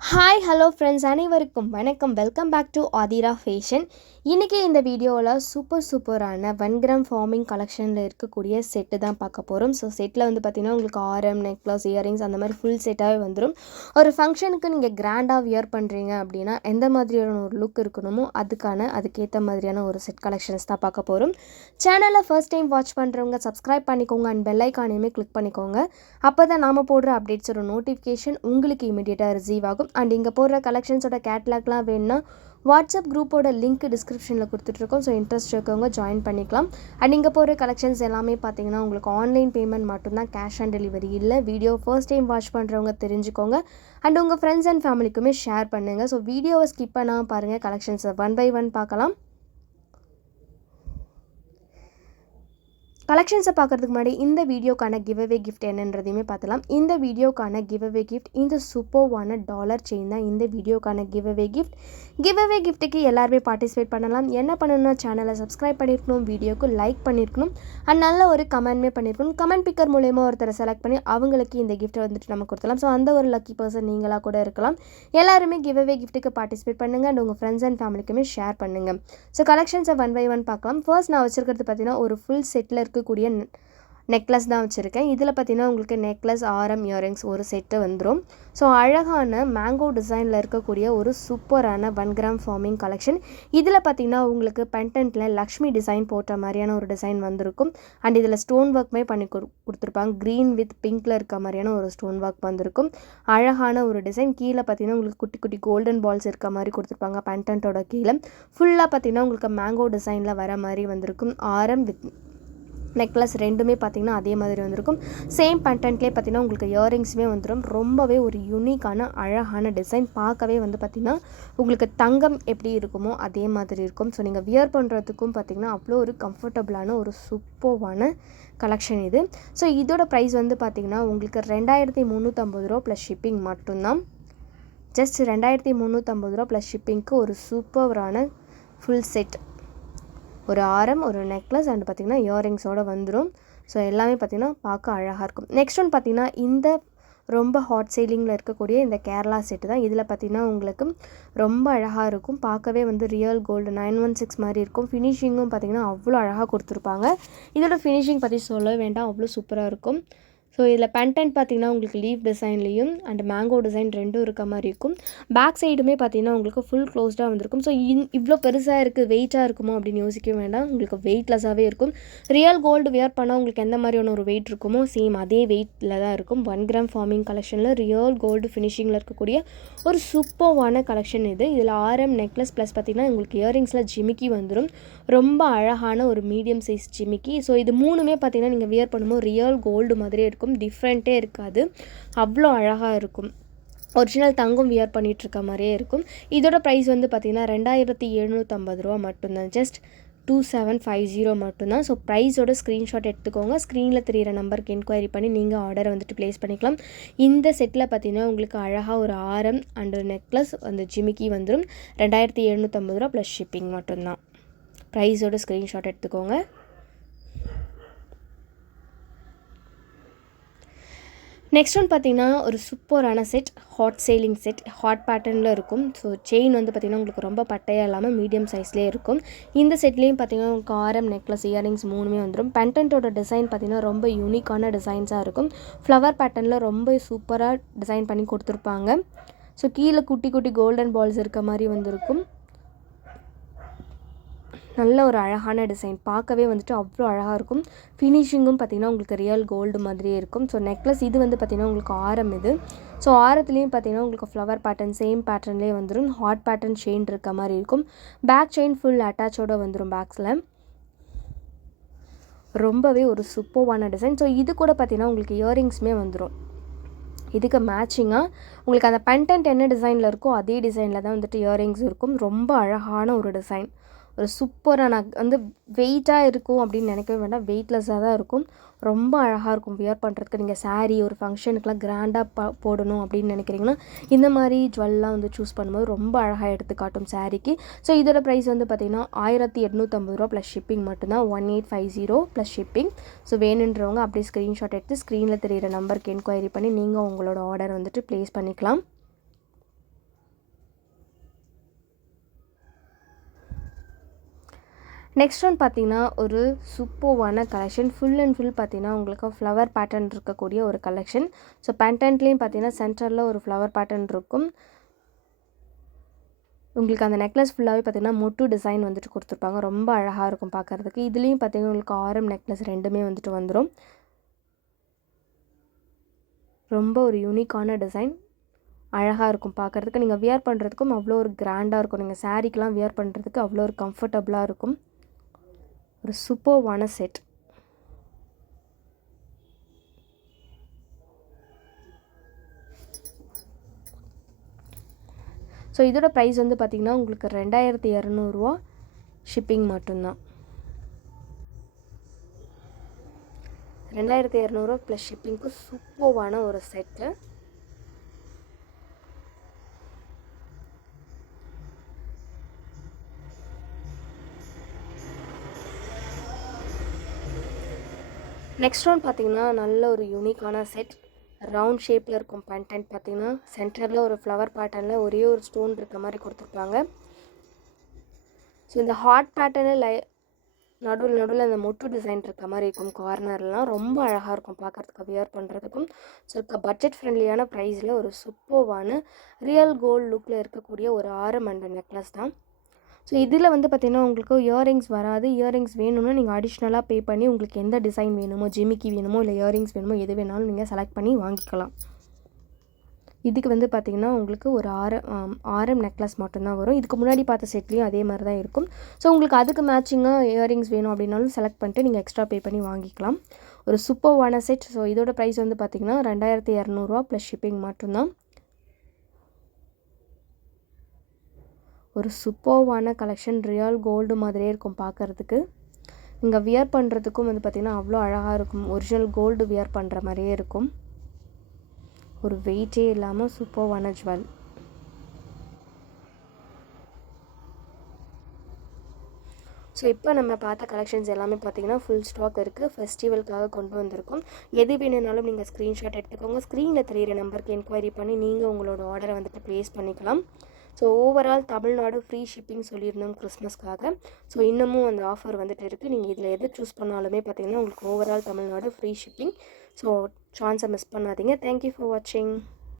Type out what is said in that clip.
Hi hello friends அனைவருக்கும் வணக்கம். Welcome back to Aathira fashion. இன்றைக்கி இந்த வீடியோவில் சூப்பரான 1 கிராம் ஃபார்மிங் கலெக்ஷனில் இருக்கக்கூடிய செட்டு தான் பார்க்க போகிறோம். ஸோ செட்டில் வந்து பார்த்திங்கன்னா உங்களுக்கு ஆரம், நெக்லஸ், இயரிங்ஸ் அந்த மாதிரி ஃபுல் செட்டாகவே வந்துடும். ஒரு ஃபங்க்ஷனுக்கு நீங்கள் கிராண்டாக வியர் பண்ணுறீங்க அப்படின்னா எந்த மாதிரியான ஒரு லுக் இருக்கணுமோ அதுக்கேற்ற மாதிரியான ஒரு செட் கலெக்ஷன்ஸ் தான் பார்க்க போகிறோம். சேனலை ஃபர்ஸ்ட் டைம் வாட்ச் பண்ணுறவங்க சப்ஸ்கிரைப் பண்ணிக்கோங்க அண்ட் பெல் ஐக்கானையுமே கிளிக் பண்ணிக்கோங்க. அப்போ தான் நாம் போடுற அப்டேட்ஸோட நோட்டிஃபிகேஷன் உங்களுக்கு இமீடியட்டாக ரிசீவ் ஆகும். அண்ட் இங்கே போடுற கலெக்ஷன்ஸோட கேட்லாக்லாம் வேணும்னா வாட்ஸ்அப் குரூப்போட லிங்க் டிஸ்கிரிப்ஷனில் கொடுத்துட்ருக்கோம். ஸோ இன்ட்ரெஸ்ட் இருக்கவங்க ஜாயின் பண்ணிக்கலாம். அண்ட் இங்கே போகிற கலெக்ஷன்ஸ் எல்லாமே பார்த்தீங்கன்னா உங்களுக்கு ஆன்லைன் பேமெண்ட் மட்டும்தான், கேஷ் ஆன் டெலிவரி இல்லை. வீடியோ ஃபர்ஸ்ட் டைம் வாட்ச் பண்ணுறவங்க தெரிஞ்சுக்கோங்க அண்ட் உங்கள் ஃப்ரெண்ட்ஸ் அண்ட் ஃபேமிலிக்குமே ஷேர் பண்ணுங்கள். ஸோ வீடியோவை ஸ்கிப் பண்ணாமல் பாருங்கள், கலெக்ஷன்ஸை 1 by 1 பார்க்கலாம். கலெக்ஷன்ஸை பார்க்குறதுக்கு முன்னாடி இந்த வீடியோக்கான கிவ்அவே கிஃப்ட் என்னன்றதையுமே பார்த்தலாம். இந்த வீடியோக்கான கிவ்அவே கிஃப்ட் இந்த சூப்பர்வான டாலர் செயின் தான் இந்த வீடியோக்கான கிவ்அவே கிஃப்ட். கிவ்அவே கிஃப்ட்டுக்கு எல்லாருமே பார்ட்டிசிபேட் பண்ணலாம். என்ன பண்ணணும்னா சேனலை சப்ஸ்கிரைப் பண்ணியிருக்கணும், வீடியோக்கு லைக் பண்ணியிருக்கணும் அண்ட் நல்ல ஒரு கமெண்ட்மே பண்ணியிருக்கணும். கமெண்ட் பிக்கர் மூலயமா ஒருத்தரை செலக்ட் பண்ணி அவங்களுக்கு இந்த கிஃப்ட்டை வந்துட்டு நம்ம கொடுத்தலாம். ஸோ அந்த ஒரு லக்கி பர்சன் நீங்களாக கூட இருக்கலாம். எல்லாருமே கிவ்அவே கிஃப்ட்டுக்கு பார்ட்டிசிபேட் பண்ணுங்கள் அண்ட் உங்கள் ஃப்ரெண்ட்ஸ் அண்ட் ஃபேமிலிக்குமே ஷேர் பண்ணுங்கள். ஸோ கலெக்ஷன்ஸை 1 by 1 பார்க்கலாம். ஃபர்ஸ்ட் நான் வச்சுருக்கிறது பார்த்தீங்கன்னா ஒரு ஃபுல் செட்டில் இருக்கக்கூடிய நெக்லஸ் தான் வச்சுருக்கேன். இதில் பார்த்தீங்கன்னா உங்களுக்கு நெக்லஸ், ஆரம், இயரிங்ஸ் ஒரு செட்டு வந்துடும். ஸோ அழகான மேங்கோ டிசைனில் இருக்கக்கூடிய ஒரு சூப்பரான 1 கிராம் ஃபார்மிங் கலெக்ஷன். இதில் பார்த்தீங்கன்னா உங்களுக்கு பெண்டன்ட்டில் லக்ஷ்மி டிசைன் போட்ட மாதிரியான ஒரு டிசைன் வந்திருக்கும். அண்ட் இதில் ஸ்டோன் ஒர்க்குமே பண்ணி கொடுத்துருப்பாங்க. க்ரீன் வித் பிங்க்கில் இருக்க மாதிரியான ஒரு ஸ்டோன் ஒர்க் வந்திருக்கும். அழகான ஒரு டிசைன். கீழே பார்த்தீங்கன்னா உங்களுக்கு குட்டி குட்டி கோல்டன் பால்ஸ் இருக்க மாதிரி கொடுத்துருப்பாங்க. பெண்டன்ட்டோட கீழே ஃபுல்லாக பார்த்தீங்கன்னா உங்களுக்கு மேங்கோ டிசைனில் வர மாதிரி வந்திருக்கும். ஆரம் வித் நெக்லஸ் ரெண்டுமே பார்த்திங்கன்னா அதே மாதிரி வந்திருக்கும். சேம் பேட்டர்ன்லேயே பார்த்திங்கன்னா உங்களுக்கு இயரிங்ஸுமே வந்துடும். ரொம்பவே ஒரு யூனிக்கான அழகான டிசைன். பார்க்கவே வந்து பார்த்திங்கன்னா உங்களுக்கு தங்கம் எப்படி இருக்குமோ அதே மாதிரி இருக்கும். ஸோ நீங்கள் வியர் பண்ணுறதுக்கும் பார்த்திங்கன்னா அவ்வளோ ஒரு கம்ஃபர்டபுளான ஒரு சூப்பர்வான கலெக்ஷன் இது. ஸோ இதோட ப்ரைஸ் வந்து பார்த்திங்கன்னா உங்களுக்கு 2350 ரூபா ப்ளஸ் ஷிப்பிங் மட்டும்தான். ஜஸ்ட் 2350 ரூபா ப்ளஸ் ஷிப்பிங்க்கு ஒரு சூப்பரான ஃபுல் செட், ஒரு ஆரம், ஒரு நெக்லஸ் அண்ட் பார்த்திங்கன்னா இயரிங்ஸோடு வந்துடும். ஸோ எல்லாமே பார்த்திங்கன்னா பார்க்க அழகாக இருக்கும். நெக்ஸ்ட் ஒன் பார்த்திங்கன்னா இந்த ரொம்ப ஹாட் சேலிங்கில் இருக்கக்கூடிய இந்த கேரளா செட்டு தான். இதில் பார்த்திங்கன்னா உங்களுக்கு ரொம்ப அழகாக இருக்கும். பார்க்கவே வந்து ரியல் கோல்டு 916 மாதிரி இருக்கும். ஃபினிஷிங்கும் பார்த்திங்கன்னா அவ்வளோ அழகாக கொடுத்துருப்பாங்க. இதோட ஃபினிஷிங் பற்றி சொல்ல வேண்டாம், அவ்வளோ சூப்பராக இருக்கும். ஸோ இதில் பெண்டன்ட் பார்த்திங்கன்னா உங்களுக்கு லீஃப் டிசைன்லேயும் அண்ட் மேங்கோ டிசைன் ரெண்டும் இருக்க மாதிரி இருக்கும். பேக் சைடுமே பார்த்திங்கன்னா உங்களுக்கு ஃபுல் க்ளோஸ்டாக வந்திருக்கும். ஸோ இவ்வளோ பெருசாக இருக்குது, வெயிட்டாக இருக்குமோ அப்படின்னு யோசிக்க வேண்டாம். உங்களுக்கு வெயிட்லெஸ்ஸாகவே இருக்கும். ரியல் கோல்டு வியர் பண்ணால் உங்களுக்கு எந்த மாதிரியான ஒரு வெயிட் இருக்குமோ சேம் அதே வெயிட்டில் தான் இருக்கும். 1 கிராம் ஃபார்மிங் கலெக்ஷனில் ரியல் கோல்டு ஃபினிஷிங்கில் இருக்கக்கூடிய ஒரு சூப்பர்வான கலெக்ஷன் இது. இதில் ஆரம், நெக்லஸ் ப்ளஸ் பார்த்திங்கன்னா உங்களுக்கு இயரிங்ஸில் ஜிமிக்கி வந்துடும். ரொம்ப அழகான ஒரு மீடியம் சைஸ் ஜிமிக்கி. ஸோ இது மூணுமே பார்த்திங்கன்னா நீங்கள் வியர் பண்ணும்போது ரியல் கோல்டு மாதிரியே இருக்கும். டிஃப்ரெண்ட்டே இருக்காது, அவ்வளோ அழகாக இருக்கும். ஒரிஜினல் தங்கம் வியர் பண்ணிகிட்ருக்க மாதிரியே இருக்கும். இதோட ப்ரைஸ் வந்து பார்த்திங்கன்னா 2750 ரூபா மட்டும்தான். ஜஸ்ட் 2750 மட்டும்தான். ஸோ ப்ரைஸோட ஸ்க்ரீன்ஷாட் எடுத்துக்கோங்க. ஸ்க்ரீனில் தெரிகிற நம்பருக்கு என்கொயரி பண்ணி நீங்கள் ஆர்டரை வந்துட்டு ப்ளேஸ் பண்ணிக்கலாம். இந்த செட்டில் பார்த்திங்கன்னா உங்களுக்கு அழகாக ஒரு ஆரம் அண்ட் நெக்லஸ் அந்த ஜிமிக்கி வந்துடும். 2750 ரூபா ப்ளஸ் ஷிப்பிங் மட்டும்தான். ப்ரைஸோட ஸ்க்ரீன்ஷாட் எடுத்துக்கோங்க. நெக்ஸ்ட் ஒன் பார்த்திங்கன்னா ஒரு சூப்பரான set, hot selling set, hot பேட்டர்னில் இருக்கும். ஸோ செயின் வந்து பார்த்திங்கன்னா உங்களுக்கு ரொம்ப பட்டையாக இல்லாமல் மீடியம் சைஸ்லேயே இருக்கும். இந்த செட்லேயும் பார்த்திங்கன்னா உங்களுக்கு ஆரம், நெக்லஸ், இயரிங்ஸ் மூணுமே வந்துடும். பெண்டன்ட்டோட டிசைன் பார்த்திங்கன்னா ரொம்ப யூனிக்கான டிசைன்ஸாக இருக்கும். ஃப்ளவர் பேட்டர்னில் ரொம்ப சூப்பராக டிசைன் பண்ணி கொடுத்துருப்பாங்க. ஸோ கீழே குட்டி குட்டி கோல்டன் பால்ஸ் இருக்க மாதிரி வந்திருக்கும். நல்ல ஒரு அழகான டிசைன். பார்க்கவே வந்துட்டு அவ்வளோ அழகாக இருக்கும். ஃபினிஷிங்கும் பார்த்திங்கன்னா உங்களுக்கு ரியல் கோல்டு மாதிரியே இருக்கும். ஸோ நெக்லஸ் இது வந்து பார்த்திங்கன்னா உங்களுக்கு ஆரம் இது. ஸோ ஆரத்துலேயும் பார்த்திங்கன்னா உங்களுக்கு ஃப்ளவர் பேட்டர்ன் சேம் பேட்டர்ன்லேயே வந்துடும். ஹாட் பேட்டர்ன் செயின் இருக்க மாதிரி இருக்கும். பேக் செயின் ஃபுல் அட்டாச்சோடு வந்துடும் பேக்ஸில். ரொம்பவே ஒரு சூப்பர்வான டிசைன். ஸோ இது கூட பார்த்திங்கன்னா உங்களுக்கு இயரிங்ஸுமே வந்துடும். இதுக்கு மேட்சிங்காக உங்களுக்கு அந்த பெண்டன்ட் என்ன டிசைனில் இருக்கோ அதே டிசைனில் தான் வந்துட்டு இயரிங்ஸ் இருக்கும். ரொம்ப அழகான ஒரு டிசைன். ஒரு சூப்பராக நான் வந்து வெயிட்டாக இருக்கும் அப்படின்னு நினைக்கவே வேண்டாம், வெயிட்லெஸ்ஸாக தான் இருக்கும். ரொம்ப அழகாக இருக்கும் வியர் பண்ணுறதுக்கு. நீங்கள் சாரீ ஒரு ஃபங்க்ஷனுக்குலாம் கிராண்டாக போடணும் அப்படின்னு நினைக்கிறீங்கன்னா இந்த மாதிரி ஜுவல்லாம் வந்து சூஸ் பண்ணும்போது ரொம்ப அழகாக எடுத்து காட்டும் சாரீக்கு. ஸோ இதோட ப்ரைஸ் வந்து பார்த்திங்கன்னா 1850 ரூபா ப்ளஸ் ஷிப்பிங் மட்டும்தான். 1850 ப்ளஸ் ஷிப்பிங். ஸோ வேணுன்றவங்க அப்படியே ஸ்க்ரீன்ஷாட் எடுத்து ஸ்க்ரீனில் தெரிகிற நம்பருக்கு என்கொயரி பண்ணி நீங்கள் உங்களோட ஆர்டர் வந்துட்டு ப்ளேஸ் பண்ணிக்கலாம். நெக்ஸ்ட் ஒன் பார்த்தீங்கன்னா ஒரு சூப்பர்வான கலெக்ஷன். ஃபுல் அண்ட் ஃபுல் பார்த்தீங்கன்னா உங்களுக்கு ஃப்ளவர் பேட்டர்ன் இருக்கக்கூடிய ஒரு கலெக்ஷன். ஸோ பேண்டன்ட்லேயும் பார்த்தீங்கன்னா சென்டரில் ஒரு ஃப்ளவர் பேட்டர்ன் இருக்கும். உங்களுக்கு அந்த நெக்லஸ் ஃபுல்லாகவே பார்த்தீங்கன்னா மொட்டு டிசைன் வந்துட்டு கொடுத்துருப்பாங்க. ரொம்ப அழகாக இருக்கும் பார்க்குறதுக்கு. இதுலேயும் பார்த்தீங்கன்னா உங்களுக்கு ஆரம் நெக்லஸ் ரெண்டுமே வந்துட்டு வந்துடும். ரொம்ப ஒரு யூனிக்கான டிசைன், அழகாக இருக்கும் பார்க்குறதுக்கு. நீங்கள் வியர் பண்ணுறதுக்கும் அவ்வளோ ஒரு கிராண்டாக இருக்கும். நீங்கள் சாரீக்கெலாம் வியர் பண்ணுறதுக்கு அவ்வளோ ஒரு கம்ஃபர்டபுளாக இருக்கும். ஒரு சூப்பர்வான செட். ஸோ இதோட ப்ரைஸ் வந்து பார்த்திங்கன்னா உங்களுக்கு 2200 ஷிப்பிங் மட்டும்தான். 2200 ப்ளஸ் ஷிப்பிங்க்கு சூப்பர்வான ஒரு செட்டு. நெக்ஸ்ட் ஒன் பார்த்திங்கன்னா நல்ல ஒரு யூனிக்கான செட். ரவுண்ட் ஷேப்பில் இருக்கும் பேண்டன்ட். பார்த்திங்கன்னா சென்டரில் ஒரு ஃப்ளவர் பேட்டர்னில் ஒரே ஒரு ஸ்டோன் இருக்க மாதிரி கொடுத்துருப்பாங்க. ஸோ இந்த ஹார்ட் பேட்டர்னில் நடுவில் அந்த மொட்டு டிசைன் இருக்க மாதிரி இருக்கும். கார்னர்லாம் ரொம்ப அழகாக இருக்கும் பார்க்குறதுக்கு, வியர் பண்ணுறதுக்கும். ஸோ பட்ஜெட் ஃப்ரெண்ட்லியான ப்ரைஸில் ஒரு சூப்பர்வான ரியல் கோல்டு லுக்கில் இருக்கக்கூடிய ஒரு ஆரம் அண்ட் நெக்லஸ் தான். ஸோ இதில் வந்து பார்த்திங்கன்னா உங்களுக்கு இயரிங்ஸ் வராது. இயரிங்ஸ் வேணும்னா நீங்கள் அடிஷ்னலாக பே பண்ணி உங்களுக்கு எந்த டிசைன் வேணுமோ, ஜிமிக்கி வேணுமோ இல்லை இயரிங்ஸ் வேணுமோ எது வேணாலும் நீங்கள் செலக்ட் பண்ணி வாங்கிக்கலாம். இதுக்கு வந்து பார்த்திங்கன்னா உங்களுக்கு ஒரு ஆரம் நெக்லஸ் மட்டும்தான் வரும். இதுக்கு முன்னாடி பார்த்த செட்லேயும் அதே மாதிரி தான் இருக்கும். ஸோ உங்களுக்கு அதுக்கு மேட்சிங்காக இயரிங்ஸ் வேணும் அப்படின்னாலும் செலக்ட் பண்ணிட்டு நீங்கள் எக்ஸ்ட்ரா பே பண்ணி வாங்கிக்கலாம். ஒரு சூப்பர்வான செட். ஸோ இதோட ப்ரைஸ் வந்து பார்த்திங்கன்னா 2200 ப்ளஸ் ஷிப்பிங் மட்டும்தான். ஒரு சூப்பர்வான கலெக்ஷன். ரியல் கோல்டு மாதிரியே இருக்கும் பார்க்குறதுக்கு. நீங்கள் வியர் பண்ணுறதுக்கும் வந்து பார்த்திங்கன்னா அவ்வளோ அழகாக இருக்கும். ஒரிஜினல் கோல்டு வியர் பண்ணுற மாதிரியே இருக்கும். ஒரு வெயிட்டே இல்லாமல் சூப்பர்வான ஜுவல். ஸோ இப்போ நம்ம பார்த்த கலெக்ஷன்ஸ் எல்லாமே பார்த்திங்கன்னா ஃபுல் ஸ்டாக் இருக்குது. ஃபெஸ்டிவலுக்காக கொண்டு வந்திருக்கோம். எது வேணும்னாலும் நீங்கள் ஸ்க்ரீன்ஷாட் எடுத்துக்கோங்க. ஸ்க்ரீனில் தெரியிற நம்பருக்கு என்கொயரி பண்ணி நீங்கள் உங்களோட ஆர்டரை வந்துட்டு ப்ளேஸ் பண்ணிக்கலாம். So overall Tamil Nadu free shipping சொல்லியிருந்தோம் கிறிஸ்மஸ்க்காக. ஸோ இன்னமும் அந்த ஆஃபர் வந்துட்டு இருக்குது. நீங்கள் இதில் எது சூஸ் பண்ணாலுமே பார்த்திங்கன்னா உங்களுக்கு overall Tamil Nadu free shipping. So சான்ஸை மிஸ் பண்ணாதீங்க. தேங்க்யூ ஃபார் வாட்சிங்.